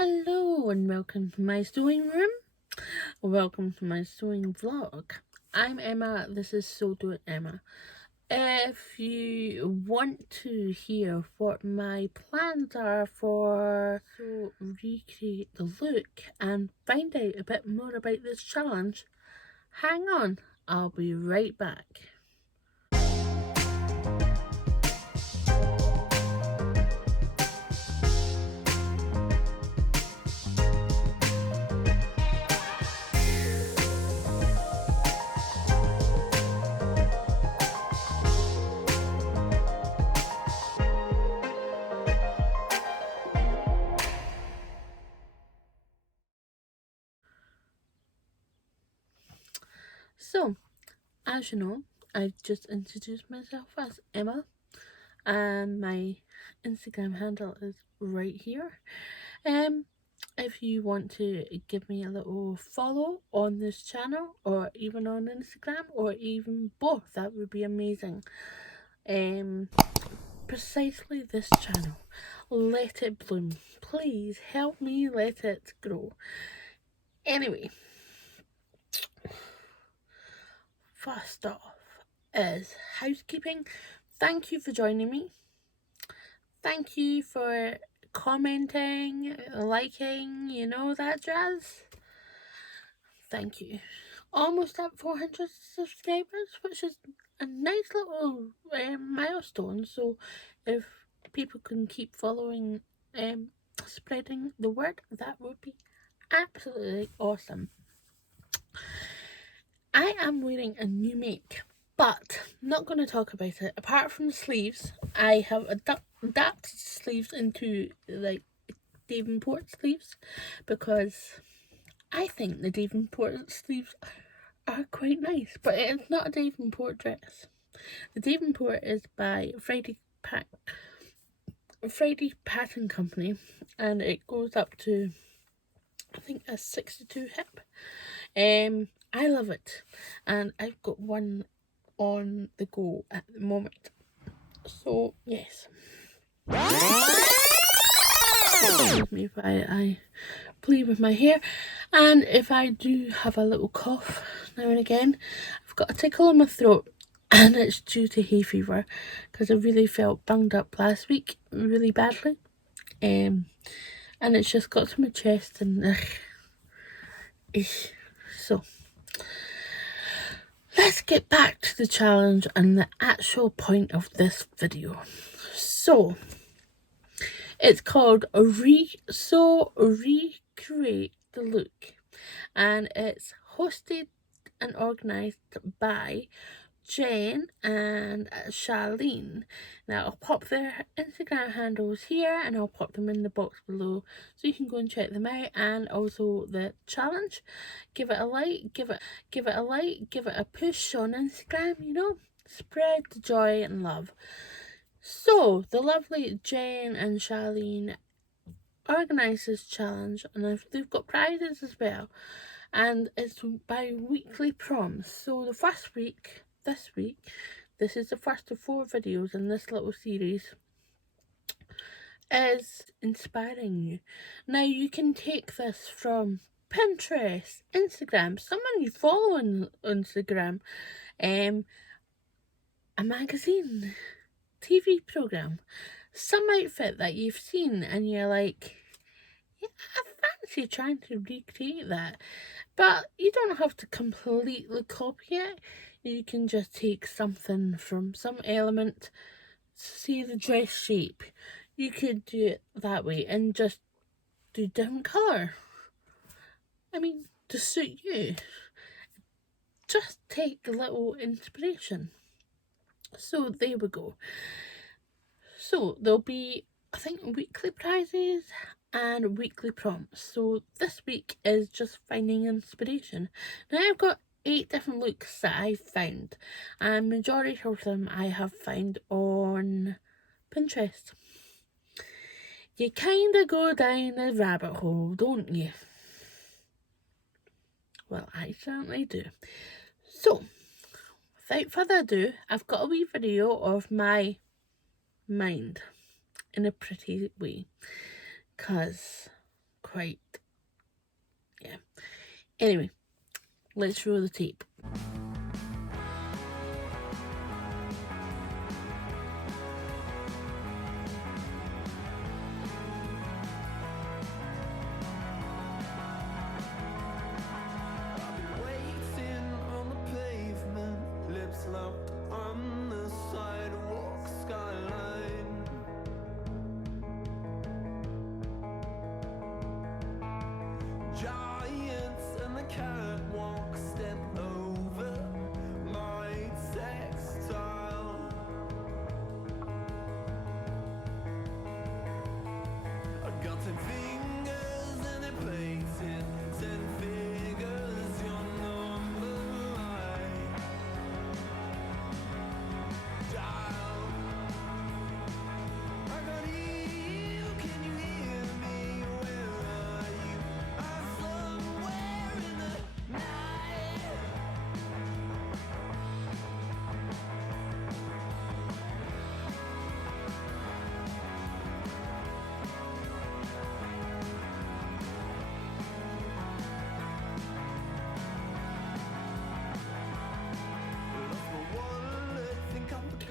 Hello and welcome to my sewing room. Welcome to my sewing vlog. I'm Emma. This is So Do It Emma. If you want to hear what my plans are for so recreate the look and find out a bit more about this challenge, hang on. I'll be right back. So, as you know, I've just introduced myself as Emma, and my Instagram handle is right here. If you want to give me a little follow on this channel, or even on Instagram, or even both, that would be amazing. Precisely this channel, let it bloom. Please help me let it grow. Anyway, first off is housekeeping. Thank you for joining me. Thank you for commenting, liking, you know that jazz. Thank you. Almost at 400 subscribers, which is a nice little milestone. So if people can keep following, spreading the word, that would be absolutely awesome. I am wearing a new make, but I'm not going to talk about it. Apart from the sleeves, I have adapted sleeves into like Davenport sleeves, because I think the Davenport sleeves are quite nice, but it's not a Davenport dress. The Davenport is by Friday Pattern Company, and it goes up to, I think, a 62 hip. I love it, and I've got one on the go at the moment. So yes. Excuse me if I play with my hair, and if I do have a little cough now and again. I've got a tickle in my throat, and it's due to hay fever, because I really felt bunged up last week really badly, and it's just got to my chest, and so let's get back to the challenge and the actual point of this video. So it's called Recreate the Look, and it's hosted and organised by Jen and Charlene. Now I'll pop their Instagram handles here, and I'll pop them in the box below so you can go and check them out, and also the challenge. Give it a like, give it a push on Instagram, you know, spread the joy and love. So the lovely Jen and Charlene organised this challenge, and they've got prizes as well, and it's by weekly prompts. So the first week, this is the first of 4 videos in this little series, is inspiring you. Now you can take this from Pinterest, Instagram, someone you follow on Instagram, a magazine, TV program, some outfit that you've seen and you're like, yeah, I fancy trying to recreate that. But you don't have to completely copy it. You can just take something from some element, see the dress shape. You could do it that way and just do different colour. I mean, to suit you. Just take a little inspiration. So there we go. So there'll be, I think, weekly prizes and weekly prompts. So this week is just finding inspiration. Now I've got 8 different looks that I've found, and majority of them I have found on Pinterest. You kind of go down a rabbit hole, don't you? Well, I certainly do. So without further ado, I've got a wee video of my mind in a pretty way, because quite, yeah. Anyway, let's roll the tape.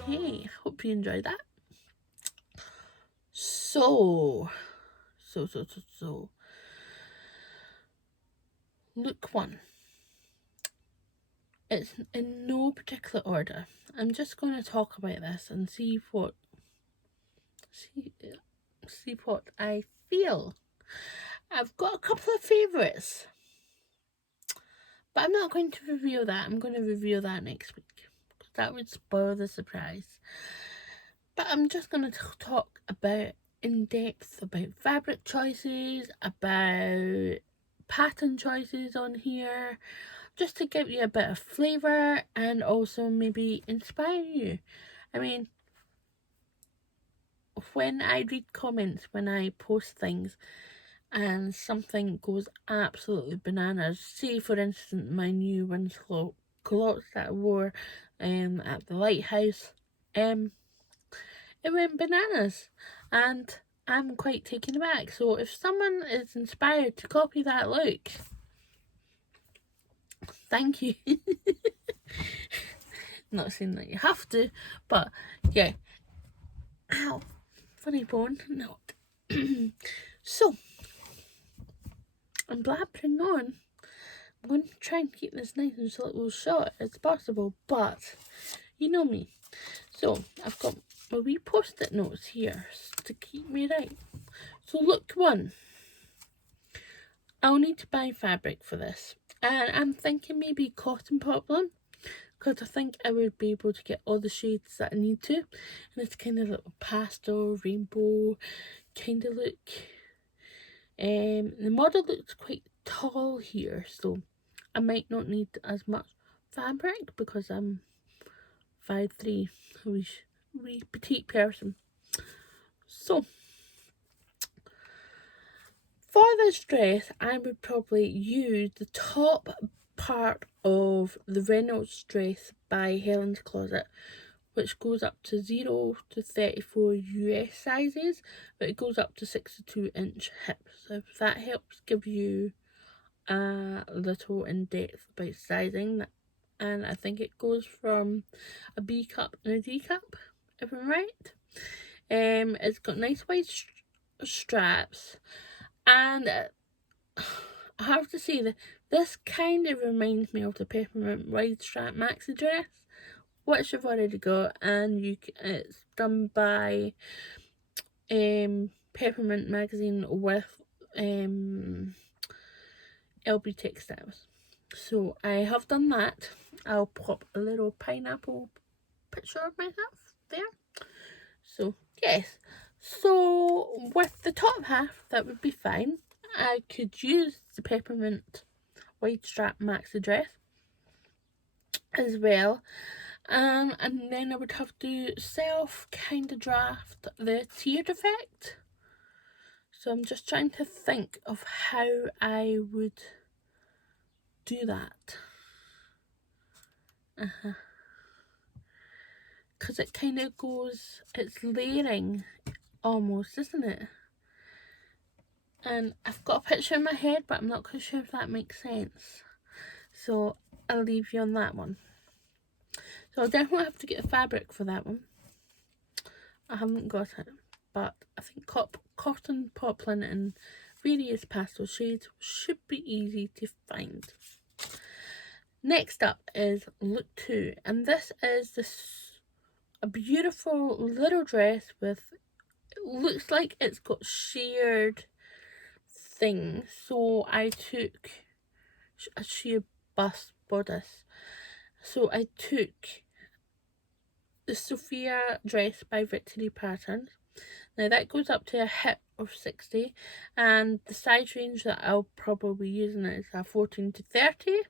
Okay, hope you enjoyed that. So, look one. It's in no particular order. I'm just going to talk about this and see what I feel. I've got a couple of favourites, but I'm not going to reveal that. I'm going to reveal that next week, because that would spoil the surprise. But I'm just going to talk about in depth about fabric choices, about pattern choices on here, just to give you a bit of flavour and also maybe inspire you. I mean, when I read comments, when I post things and something goes absolutely bananas, say for instance my new winter clogs that I wore at the lighthouse, it went bananas and I'm quite taken aback. So if someone is inspired to copy that look, thank you. Not saying that you have to, but yeah. Ow, funny bone. No. So, I'm blabbering on. I'm going to try and keep this nice and little short as possible, but you know me. So, I've got my wee post-it notes here to keep me right. So, look one. I'll need to buy fabric for this. And I'm thinking maybe cotton poplin, because I think I would be able to get all the shades that I need to. And it's kind of little pastel, rainbow kind of look. The model looks quite tall here, so I might not need as much fabric because I'm 5'3", a wee petite person. So, for this dress, I would probably use the top part of the Reynolds dress by Helen's Closet, which goes up to 0 to 34 US sizes, but it goes up to 62-inch hips. So if that helps give you a little in depth about sizing, and I think it goes from a B cup and a D cup, if I'm right. It's got nice wide straps, and I have to say that this kind of reminds me of the peppermint wide strap maxi dress, which I've already got, and it's done by Peppermint magazine with LB Textiles. So I have done that. I'll pop a little pineapple picture of myself there. So yes, so with the top half that would be fine. I could use the peppermint wide strap maxi dress as well. And then I would have to kind of draft the tiered effect. So I'm just trying to think of how I would do that. Because it kind of goes, it's layering almost, isn't it? And I've got a picture in my head, but I'm not quite sure if that makes sense. So I'll leave you on that one. So I'll definitely have to get a fabric for that one. I haven't got it, but I think cotton poplin in various pastel shades should be easy to find. Next up is look 2, and this is a beautiful little dress with, it looks like it's got sheared things. So I took a sheer bust bodice. So I took the Sophia dress by Victory Patterns. Now that goes up to a hip of 60, and the size range that I'll probably be using is a 14 to 30.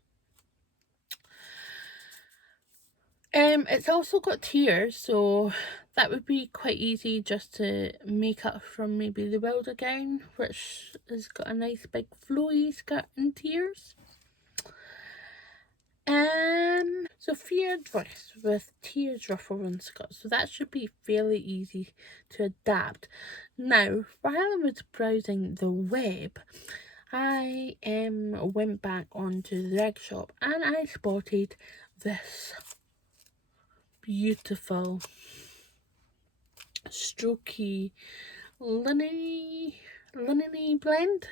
It's also got tiers, so that would be quite easy just to make up from maybe the Wilder gown, which has got a nice big flowy skirt and tiers. Sophia dress with tiers, ruffle and skirt, so that should be fairly easy to adapt. Now, while I was browsing the web, I went back onto the rag shop and I spotted this beautiful strokey linen-y blend.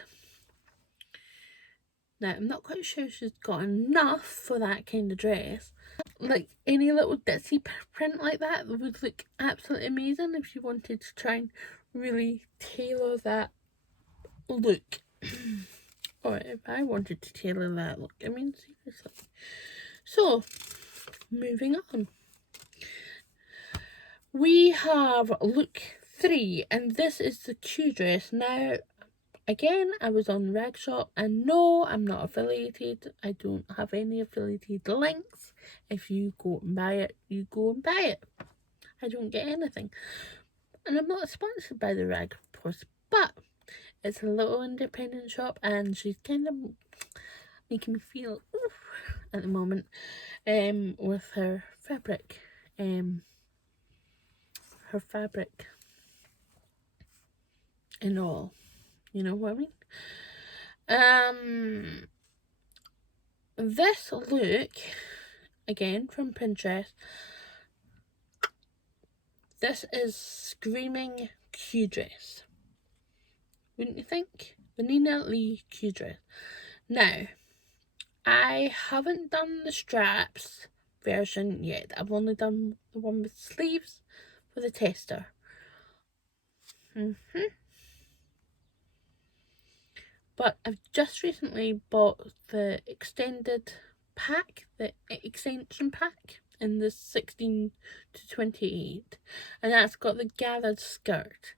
Now, I'm not quite sure she's got enough for that kind of dress. Like any little ditzy print like that would look absolutely amazing if you wanted to try and really tailor that look. Or if I wanted to tailor that look, I mean, seriously. So, moving on. We have look 3, and this is the Q dress. Now, again, I was on Rag Shop, and no, I'm not affiliated. I don't have any affiliated links. If you go and buy it, you go and buy it. I don't get anything. And I'm not sponsored by the Rag Post, but it's a little independent shop, and she's kind of making me feel at the moment with her fabric. Her fabric and all. You know what I mean? This look, again from Pinterest, this is screaming Q dress. Wouldn't you think? The Nina Lee Q dress. Now, I haven't done the straps version yet. I've only done the one with sleeves for the tester. But I've just recently bought the extended pack, the extension pack in the 16 to 28, and that's got the gathered skirt.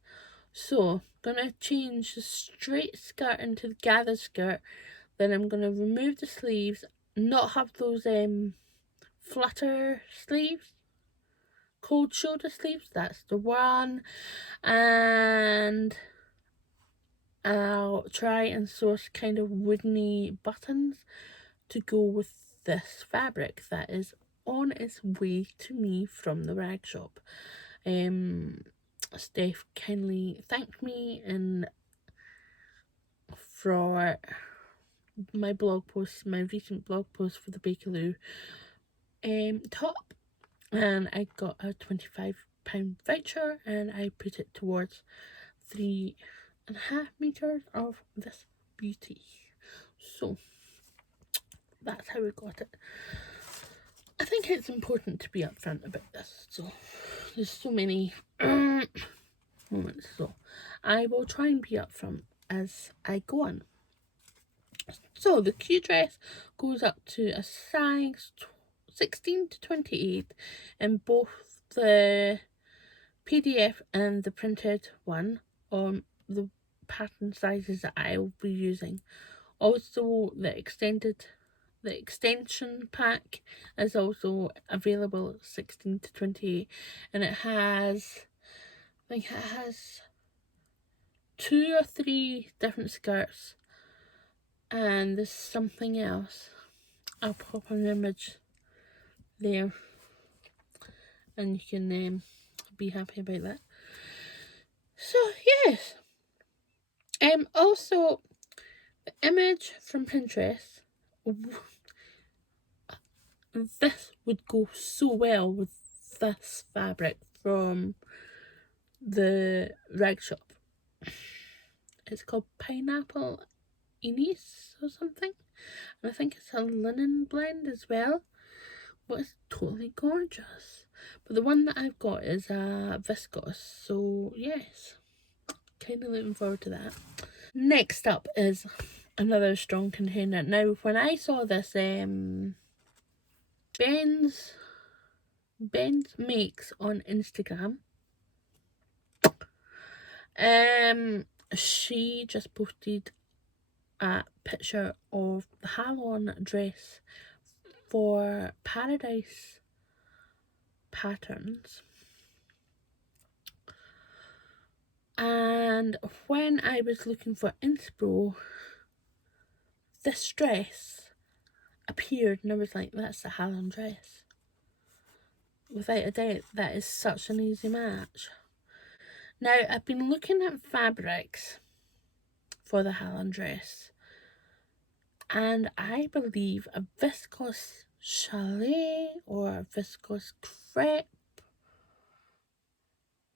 So I'm gonna change the straight skirt into the gathered skirt, then I'm gonna remove the sleeves, not have those flutter sleeves, cold shoulder sleeves, that's the one, and I'll try and source kind of woodeny buttons to go with this fabric that is on its way to me from the rag shop. Steph kindly thanked me for my blog post, my recent blog post for the Bakerloo top, and I got a £25 voucher and I put it towards 3.5 meters of this beauty. So that's how we got it. I think it's important to be upfront about this. So there's so many moments. So I will try and be upfront as I go on. So the Q dress goes up to a size 16 to 28 in both the PDF and the printed one, on the pattern sizes that I'll be using. Also, the extension pack is also available at 16 to 28, and it has, I think it has 2 or 3 different skirts, and there's something else. I'll pop an image there and you can be happy about that. So yes, Also, the image from Pinterest, this would go so well with this fabric from the rag shop. It's called Pineapple Enis or something. And I think it's a linen blend as well. But it's totally gorgeous. But the one that I've got is a viscose. So yes, kind of looking forward to that. Next up is another strong contender. Now, when I saw this, Ben's Makes on Instagram, she just posted a picture of the Hallon dress for Paradise Patterns. And when I was looking for inspo, this dress appeared and I was like, that's the Hallon dress. Without a doubt, that is such an easy match. Now, I've been looking at fabrics for the Hallon dress, and I believe a viscose chalet or a viscose crepe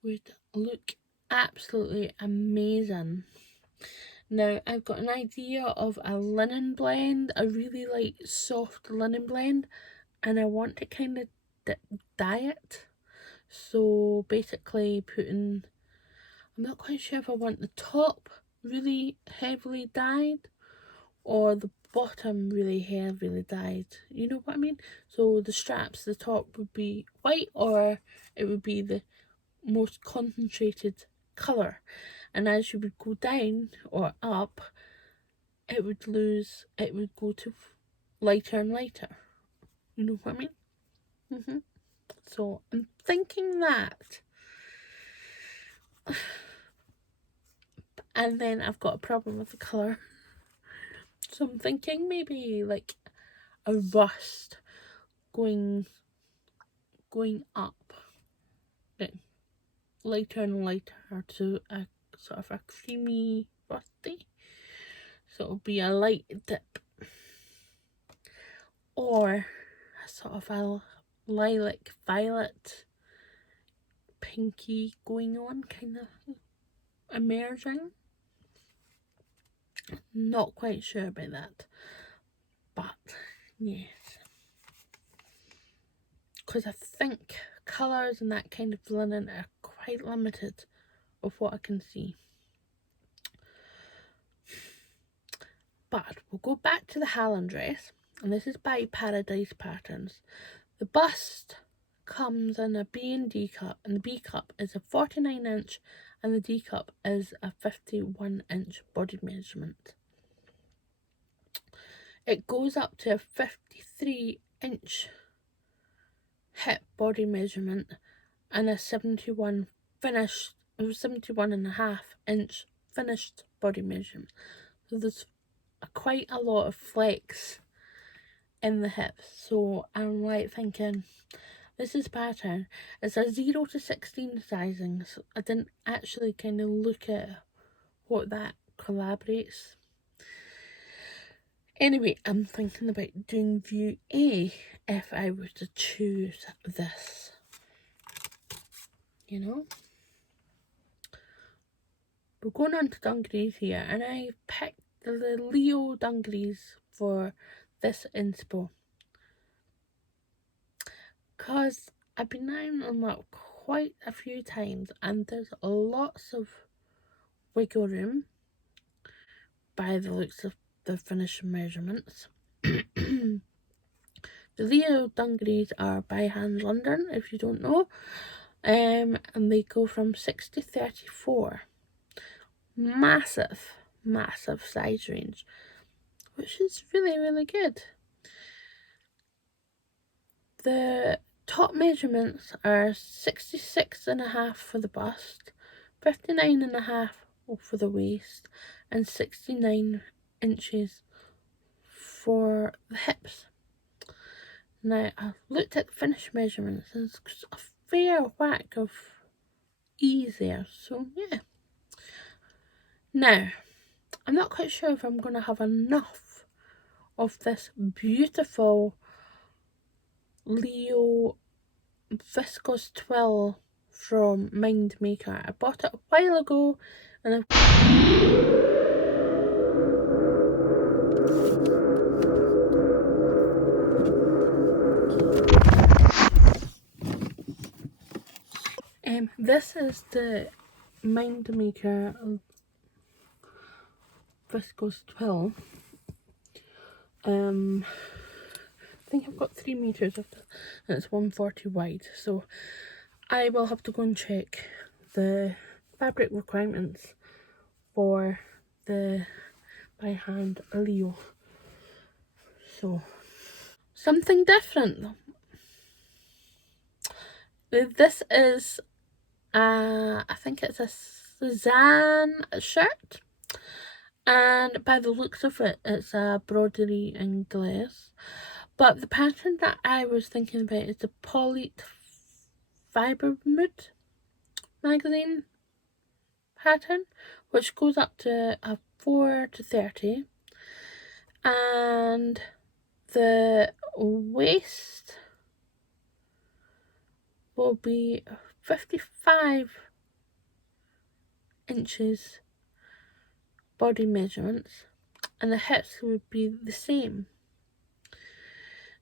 would look absolutely amazing. Now, I've got an idea of a linen blend, a really like soft linen blend, and I want to kind of dye it. So basically I'm not quite sure if I want the top really heavily dyed or the bottom really heavily dyed. You know what I mean? So the straps, the top would be white, or it would be the most concentrated colour. And as you would go down or up, it would go to lighter and lighter. You know what I mean? So I'm thinking that. And then I've got a problem with the colour. So I'm thinking maybe like a rust going up. Then lighter and lighter to a sort of a creamy rusty. So it'll be a light dip. Or a sort of a lilac violet pinky going on, kind of emerging. Not quite sure about that, but yes, because I think colours and that kind of linen are quite limited of what I can see. But we'll go back to the Hallon dress, and this is by Paradise Patterns. The bust comes in a B and D cup, and the B cup is a 49 inch and the D cup is a 51 inch body measurement. It goes up to a 53 inch hip body measurement and a 71 and a half inch finished body measurement. So there's quite a lot of flex in the hips. So I'm like thinking, this is pattern. It's a 0 to 16 sizing, so I didn't actually kind of look at what that collaborates. Anyway, I'm thinking about doing view A if I were to choose this. You know? We're going on to dungarees here, and I picked the Leo dungarees for this inspo. Because I've been eyeing them up quite a few times, and there's lots of wiggle room by the looks of the finished measurements. The Leo dungarees are by Hand London, if you don't know, and they go from 6 to 34. Massive size range, which is really, really good. The top measurements are 66.5 for the bust, 59.5 for the waist, and 69 inches for the hips. Now, I've looked at the finished measurements, and it's a fair whack of ease there, so yeah. Now, I'm not quite sure if I'm going to have enough of this beautiful Leo viscose twill from Mind Maker. I bought it a while ago and this is the Mind Maker viscose twill. I think I've got 3 meters of it and it's 140 wide, so I will have to go and check the fabric requirements for the by hand Leo. So something different. This is I think it's a Suzanne shirt, and by the looks of it, it's a broderie Anglaise. But the pattern that I was thinking about is the Polite Fibre Mood magazine pattern, which goes up to a 4 to 30, and the waist will be 55 inches body measurements, and the hips would be the same.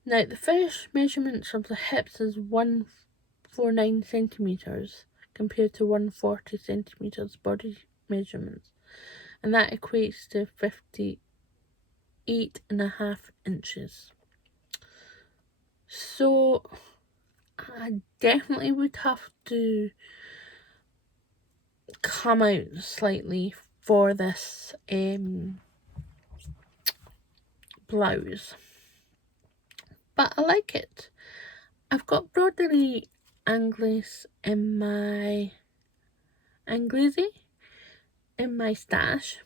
Now the finished measurements of the hips is 149 centimeters compared to 140 centimeters body measurements, and that equates to 58.5 inches. So I definitely would have to come out slightly for this blouse, but I like it. I've got broderie Anglaise in my stash,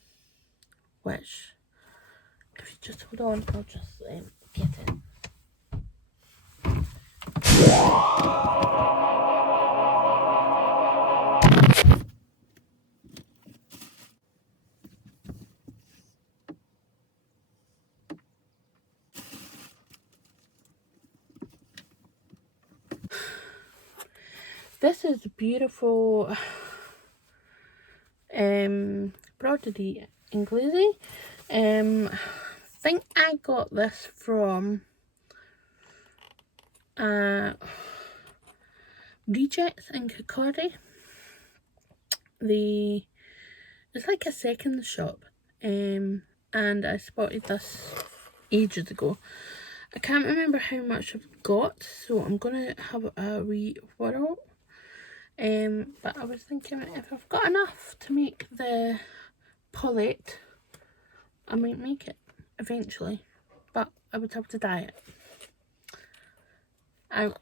which, if you just hold on, I'll just get it. This is beautiful broderie Anglaise. I think I got this from Rejects in Kirkcaldy. It's like a second shop, and I spotted this ages ago. I can't remember how much I've got, so I'm gonna have a wee whirl. But I was thinking if I've got enough to make the palette, I might make it eventually, but I would have to dye it. I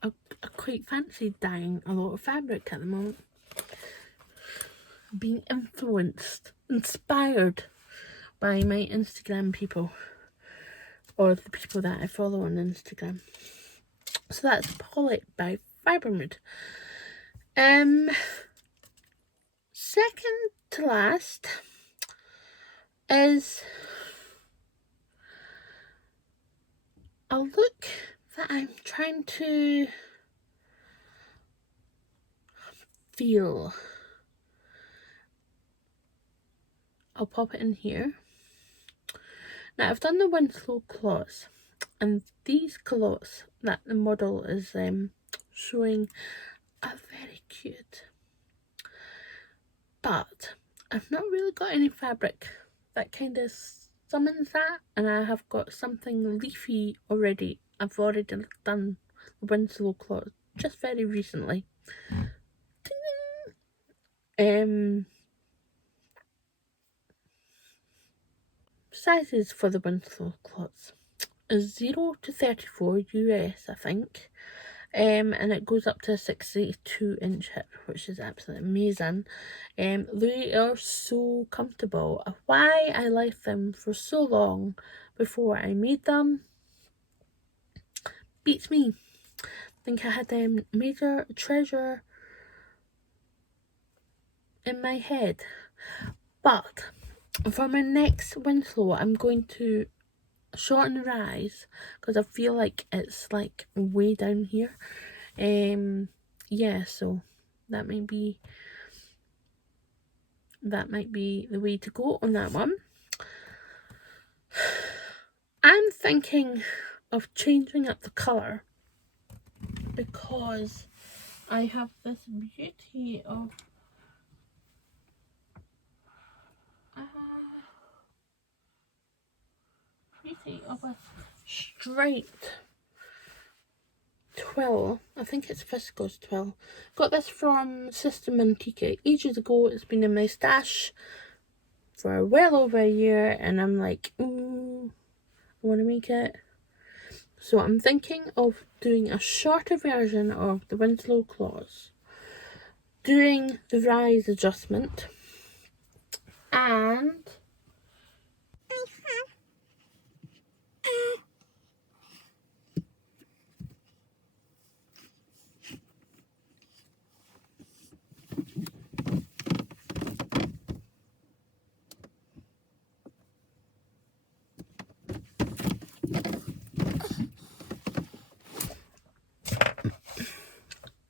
quite fancy dyeing a lot of fabric at the moment. Being inspired by my Instagram people, or the people that I follow on Instagram. So that's Palette by Fibermood. Second to last is a look that I'm trying to feel. I'll pop it in here. Now I've done the Winslow cloths, and these cloths that the model is showing are very cute, but I've not really got any fabric that kind of summons that, and I have got something leafy already. I've already done the Winslow cloth just very recently. Sizes for the Winslow cloths is 0 to 34 US, I think. And it goes up to a 62-inch hip, which is absolutely amazing. They are so comfortable. Why I liked them for so long before I made them beats me. I think I had a major treasure in my head. But For my next Winslow, I'm going to shorten the rise because I feel like it's like way down here. Yeah, so that might be the way to go on that one. I'm thinking of changing up the colour because I have this beauty of a striped twill. I think it's viscose twill. Got this from Sister Mantica ages ago. It's been in my stash for well over a year, and I'm like, I want to make it. So I'm thinking of doing a shorter version of the Winslow claws, doing the rise adjustment, and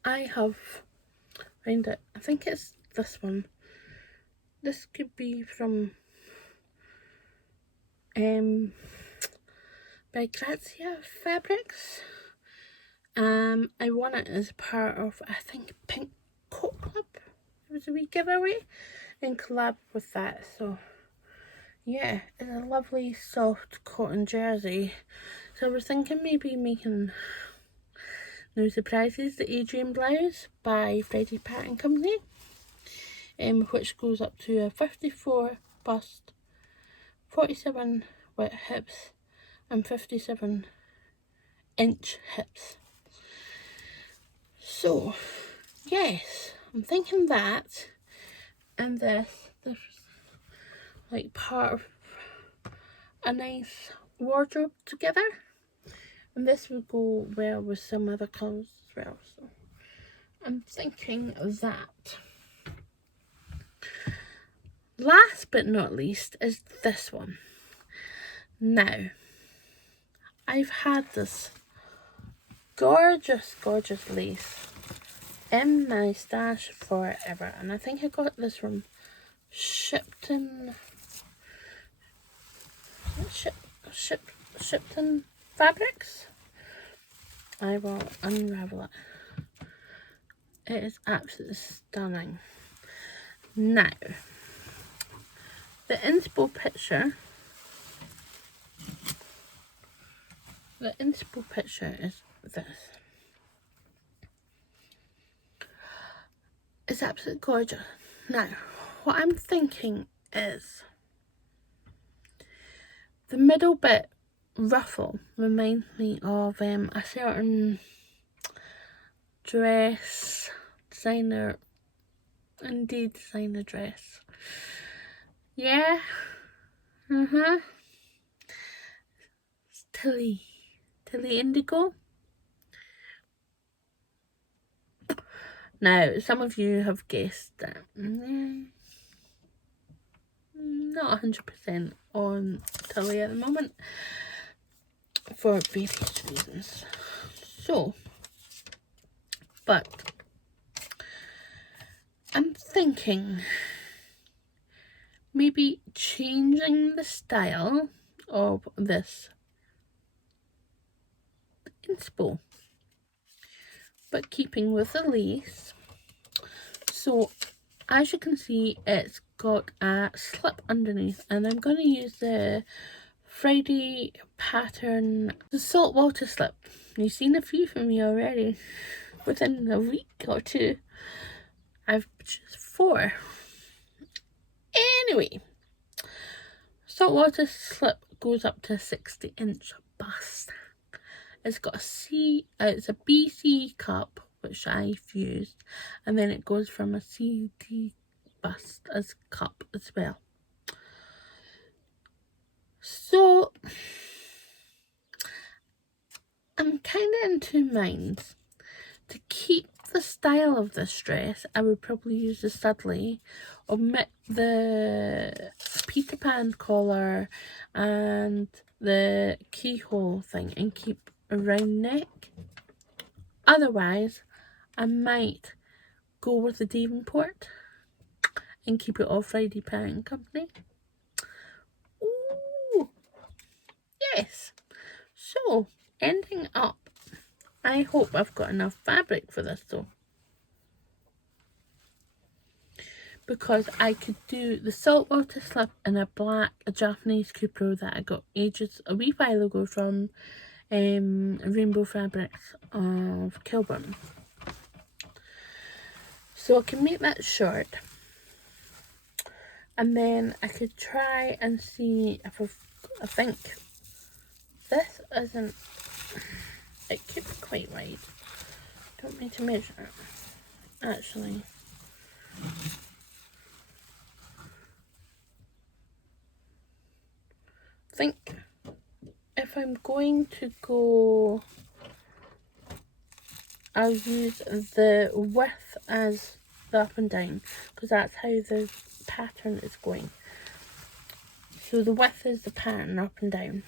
I have found it. I think it's this one. This could be from by Grazia Fabrics. I won it as part of, I think, Pink Coat Club. It was a wee giveaway in collab with that. So yeah, it's a lovely soft cotton jersey. So I was thinking maybe making No Surprises, the Adrian blouse by Freddie Pat and Company, which goes up to a 54 bust, 47 with hips and 57 inch hips. So yes, I'm thinking that, and there's like part of a nice wardrobe together, and this would go well with some other colours as well. So I'm thinking of that. Last but not least is this one. Now, I've had this gorgeous lace in my stash forever, and I think I got this from Shipton Fabrics. I will unravel it. It is absolutely stunning. Now, the inspo picture is this. It's absolutely gorgeous. Now, what I'm thinking is the middle bit ruffle reminds me of a certain designer dress. Yeah. It's Tilly Indigo. Now, some of you have guessed that. Not 100% on Tilly at the moment for various reasons. So, but I'm thinking maybe changing the style of this inspo, but keeping with the lace. So as you can see, it's got a slip underneath, and I'm going to use the Friday pattern, the saltwater slip. You've seen a few from me already within a week or two. I've purchased 4. Anyway, saltwater slip goes up to a 60-inch bust. It's got it's a BC cup, which I've used, and then it goes from a CD bust as cup as well. So I'm kind of in two minds. To keep the style of this dress, I would probably use the Studley, omit the Peter Pan collar and the keyhole thing and keep a round neck. Otherwise, I might go with the Davenport and keep it all Friday Pan Company. Ooh, yes. So, ending up, I hope I've got enough fabric for this though. Because I could do the saltwater slip in a Japanese Kupro that I got a wee while ago from Rainbow Fabrics of Kilburn. So I can make that short. And then I could try and see if I think this isn't, it could be quite wide. Don't need to measure it, actually. I think if I'm going to go, I'll use the width as the up and down, because that's how the pattern is going. So the width is the pattern up and down.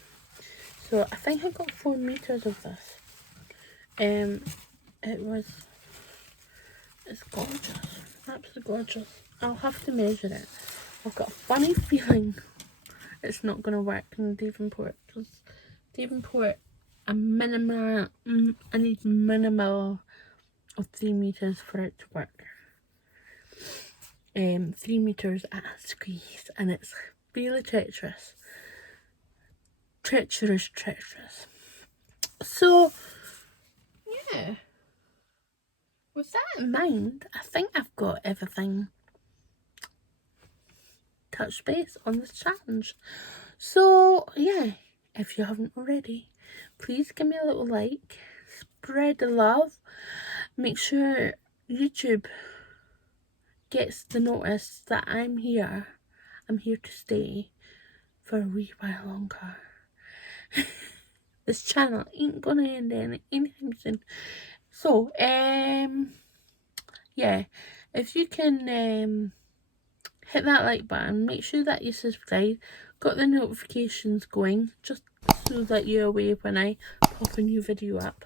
So I think I got 4 meters of this. It's gorgeous, absolutely gorgeous. I'll have to measure it. I've got a funny feeling it's not going to work in Davenport, because Davenport, I need minimal of 3 meters for it to work. 3 meters at a squeeze, and it's really treacherous. Treacherous. So, yeah. With that in mind, I think I've got everything touch base on this challenge. So, yeah, if you haven't already, please give me a little like, spread the love, make sure YouTube gets the notice that I'm here to stay for a wee while longer. This channel ain't gonna end anytime soon. So, yeah, if you can hit that like button, make sure that you subscribe, got the notifications going, just so that you're aware when I pop a new video up.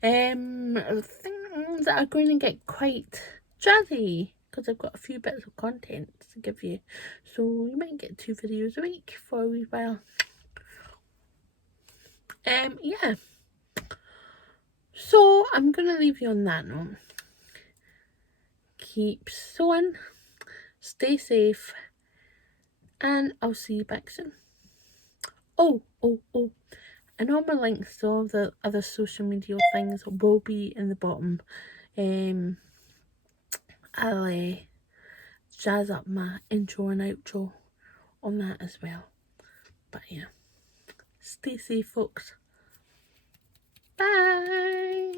Things that are going to get quite jazzy, because I've got a few bits of content to give you, so you might get 2 videos a week for a wee while. Yeah, so I'm gonna leave you on that note. Keep sewing, stay safe, and I'll see you back soon. Oh, and all my links to all the other social media things will be in the bottom. I'll jazz up my intro and outro on that as well. But yeah, stay safe, folks. Bye.